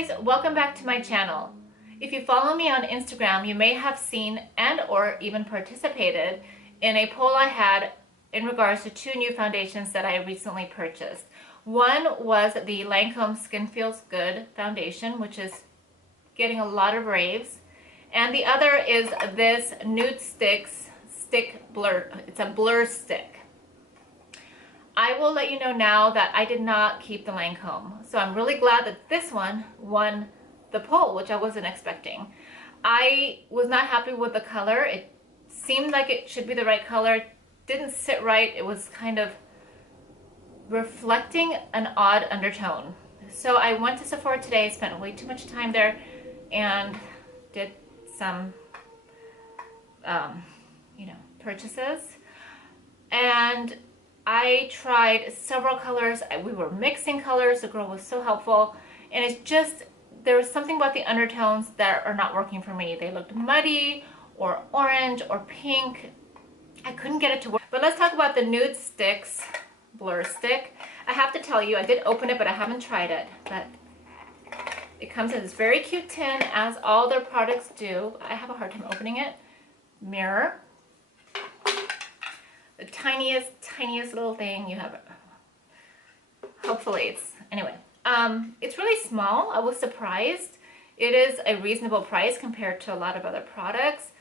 guys, welcome back to my channel. If you follow me on Instagram, you may have seen and or even participated in a poll I had in regards to two new foundations that I recently purchased. One was the Lancome Skin Feels Good foundation, which is getting a lot of raves. And the other is this NUDESTIX stick blur. It's a blur stick. I will let you know now that I did not keep the Lancome. So I'm really glad that this one won the poll, which I wasn't expecting. I was not happy with the color. It seemed like it should be the right color. It didn't sit right. It was kind of reflecting an odd undertone. So I went to Sephora today, spent way too much time there, and did some, purchases. And I tried several colors. We were mixing colors. The girl was so helpful. And it's just, there was something about the undertones that are not working for me. They looked muddy or orange or pink. I couldn't get it to work. But let's talk about the NUDESTIX Blur Stick. I have to tell you, I did open it, but I haven't tried it. But it comes in this very cute tin, as all their products do. I have a hard time opening it. Mirror. The tiniest little thing. You have it. Hopefully it's, anyway. It's really small. I was surprised. It is a reasonable price compared to a lot of other products,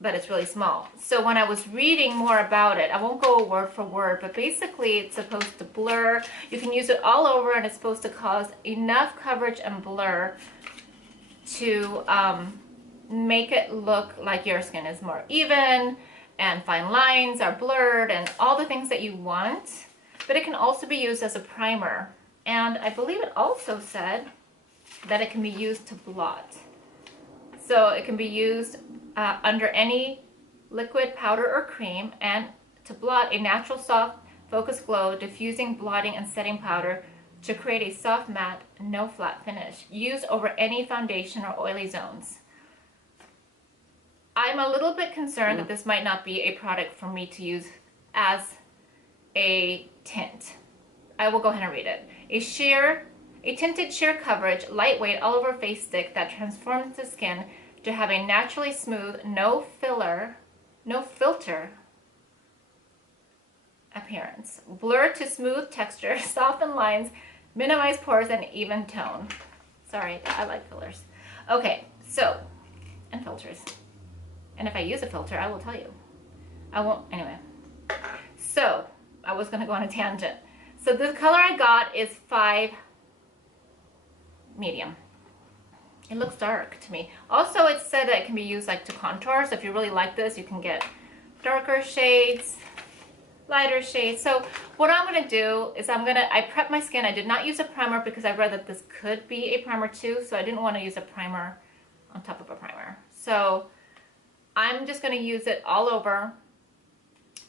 but it's really small. So when I was reading more about it, I won't go word for word, but basically it's supposed to blur. You can use it all over, and it's supposed to cause enough coverage and blur to make it look like your skin is more even and fine lines are blurred and all the things that you want. But it can also be used as a primer. And I believe it also said that it can be used to blot. So it can be used under any liquid, powder, or cream, and to blot a natural soft focused glow, diffusing, blotting, and setting powder to create a soft matte, no flat finish. Used over any foundation or oily zones. I'm a little bit concerned that this might not be a product for me to use as a tint. I will go ahead and read it. A tinted sheer coverage, lightweight, all over face stick that transforms the skin to have a naturally smooth, no filter appearance. Blur to smooth texture, soften lines, minimize pores, and even tone. Sorry, I like fillers. Okay, so, and filters. And if I use a filter, I will tell you. I won't, anyway. So, I was gonna go on a tangent. So the color I got is 5 medium. It looks dark to me. Also, it said that it can be used like to contour. So if you really like this, you can get darker shades, lighter shades. So what I'm gonna do is I prep my skin. I did not use a primer because I read that this could be a primer too. So I didn't want to use a primer on top of a primer. So I'm just gonna use it all over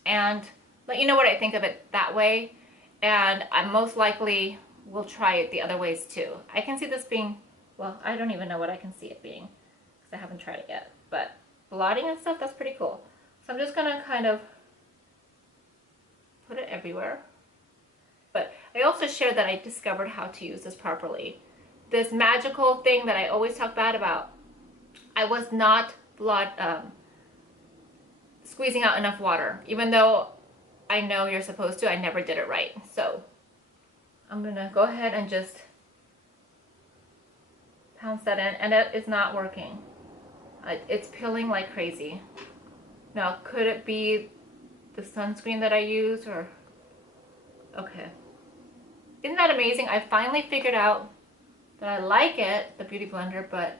and let you know what I think of it that way. And I most likely will try it the other ways too. I can see this being, well, I don't even know what I can see it being because I haven't tried it yet. But blotting and stuff, that's pretty cool. So I'm just gonna kind of put it everywhere. But I also shared that I discovered how to use this properly. This magical thing that I always talk bad about, I was not squeezing out enough water. Even though I know you're supposed to, I never did it right. So I'm gonna go ahead and just pounce that in, and it is not working. It's peeling like crazy. Now, could it be the sunscreen that I use, or, okay. Isn't that amazing? I finally figured out that I like it, the Beauty Blender, but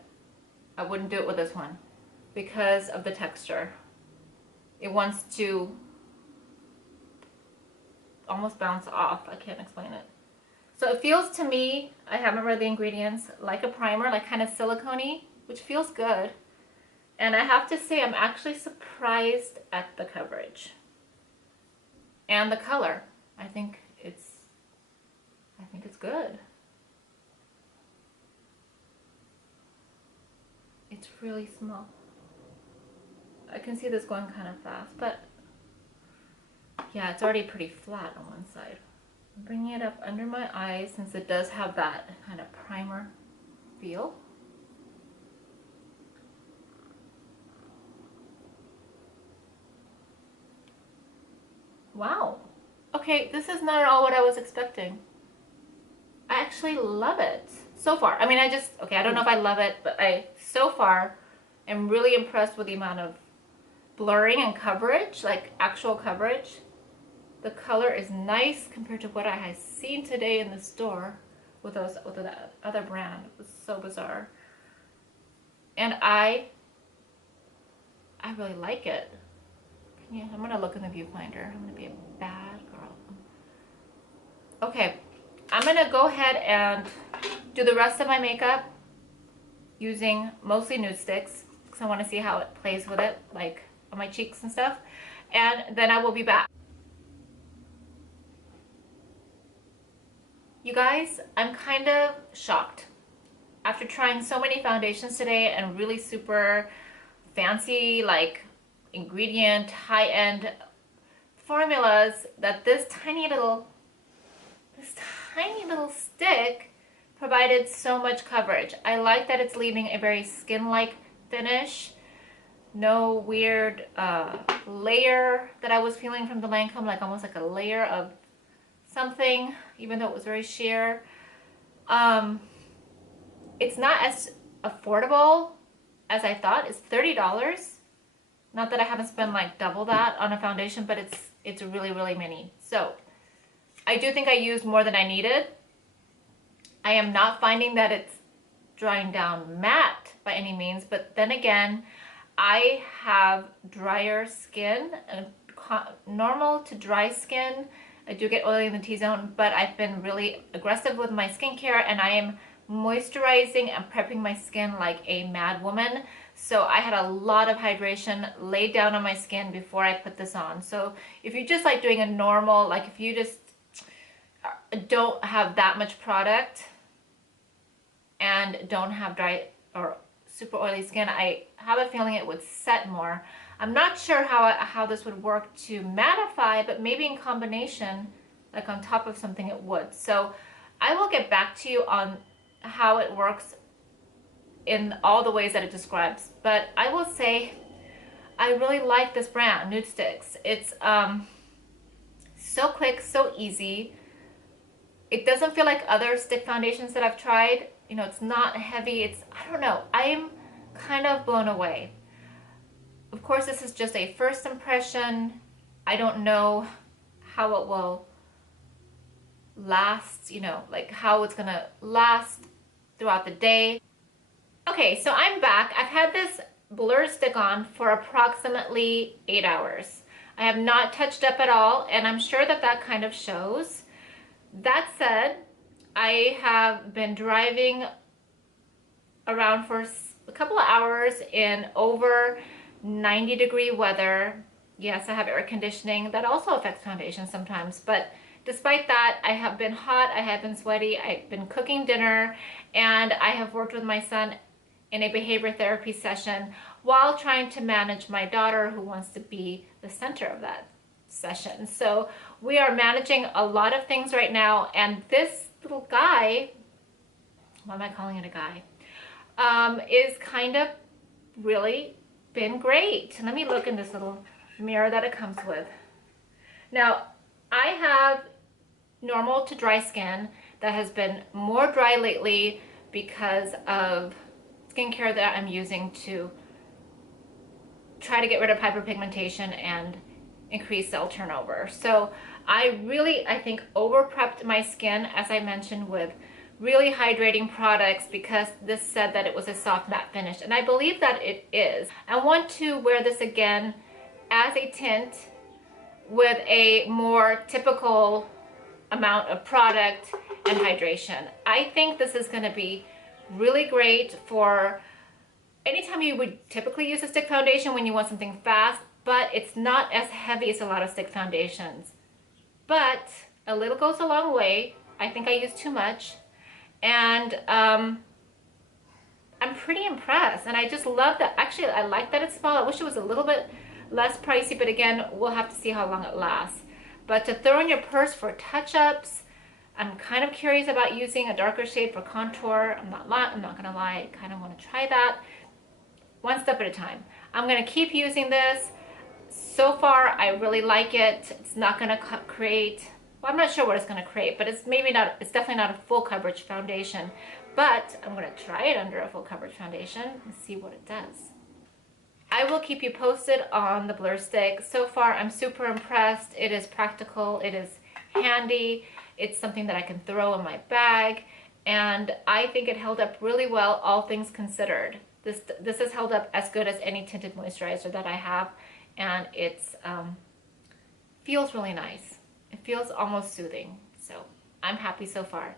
I wouldn't do it with this one because of the texture. It wants to almost bounce off. I can't explain it. So it feels to me, I haven't read the ingredients, like a primer, like kind of silicone-y, which feels good. And I have to say, I'm actually surprised at the coverage and the color. I think it's good. It's really small. I can see this going kind of fast, but yeah, it's already pretty flat on one side. I'm bringing it up under my eyes since it does have that kind of primer feel. Wow. Okay, this is not at all what I was expecting. I actually love it so far. I mean, I don't know if I love it, but so far, am really impressed with the amount of blurring and coverage, like actual coverage. The color is nice compared to what I had seen today in the store with that other brand. It was so bizarre. And I really like it. Yeah, I'm gonna look in the viewfinder. I'm gonna be a bad girl. Okay, I'm gonna go ahead and do the rest of my makeup using mostly nude sticks because I want to see how it plays with it, like on my cheeks and stuff. And then I will be back. You guys, I'm kind of shocked. After trying so many foundations today and really super fancy, like ingredient, high-end formulas, that this tiny little stick provided so much coverage. I like that it's leaving a very skin-like finish. No weird layer that I was feeling from the Lancome, like almost like a layer of something, even though it was very sheer. It's not as affordable as I thought. It's $30. Not that I haven't spent like double that on a foundation, but it's really, really mini. So I do think I used more than I needed. I am not finding that it's drying down matte by any means, but then again, I have drier skin, normal to dry skin. I do get oily in the T-zone, but I've been really aggressive with my skincare, and I am moisturizing and prepping my skin like a mad woman. So I had a lot of hydration laid down on my skin before I put this on. So if you're just like doing a normal, like if you just don't have that much product and don't have dry or super oily skin, I have a feeling it would set more. I'm not sure how this would work to mattify, but maybe in combination, like on top of something, it would. So I will get back to you on how it works in all the ways that it describes. But I will say I really like this brand, NUDESTIX. It's so quick, so easy. It doesn't feel like other stick foundations that I've tried. You know, it's not heavy. I don't know. I'm kind of blown away. Of course, this is just a first impression. I don't know how it will last, you know, like how it's gonna last throughout the day. Okay, so I'm back. I've had this blur stick on for approximately 8 hours. I have not touched up at all, and I'm sure that that kind of shows. That said, I have been driving around for a couple of hours in over 90-degree weather. Yes, I have air conditioning. That also affects foundation sometimes, but despite that, I have been hot, I have been sweaty, I've been cooking dinner, and I have worked with my son in a behavior therapy session while trying to manage my daughter who wants to be the center of that session. So we are managing a lot of things right now, and this little guy, why am I calling it a guy, is kind of really been great. Let me look in this little mirror that it comes with. Now, I have normal to dry skin that has been more dry lately because of skincare that I'm using to try to get rid of hyperpigmentation and increase cell turnover. So I think over prepped my skin, as I mentioned, with really hydrating products because this said that it was a soft matte finish, and I believe that it is. I want to wear this again as a tint with a more typical amount of product and hydration. I think this is going to be really great for anytime you would typically use a stick foundation when you want something fast, but it's not as heavy as a lot of stick foundations. But a little goes a long way. I think I use too much, and I'm pretty impressed, and I just love that. Actually, I like that it's small. I wish it was a little bit less pricey, but again, we'll have to see how long it lasts. But to throw in your purse for touch-ups, I'm kind of curious about using a darker shade for contour. I'm not gonna lie, I kind of want to try that. One step at a time. I'm gonna keep using this. So far, I really like it. It's not gonna create, well, I'm not sure what it's gonna create, but it's definitely not a full coverage foundation. But I'm gonna try it under a full coverage foundation and see what it does. I will keep you posted on the blur stick. So far, I'm super impressed. It is practical, it is handy. It's something that I can throw in my bag, and I think it held up really well, all things considered. This has held up as good as any tinted moisturizer that I have, and it's feels really nice. It feels almost soothing, so I'm happy so far.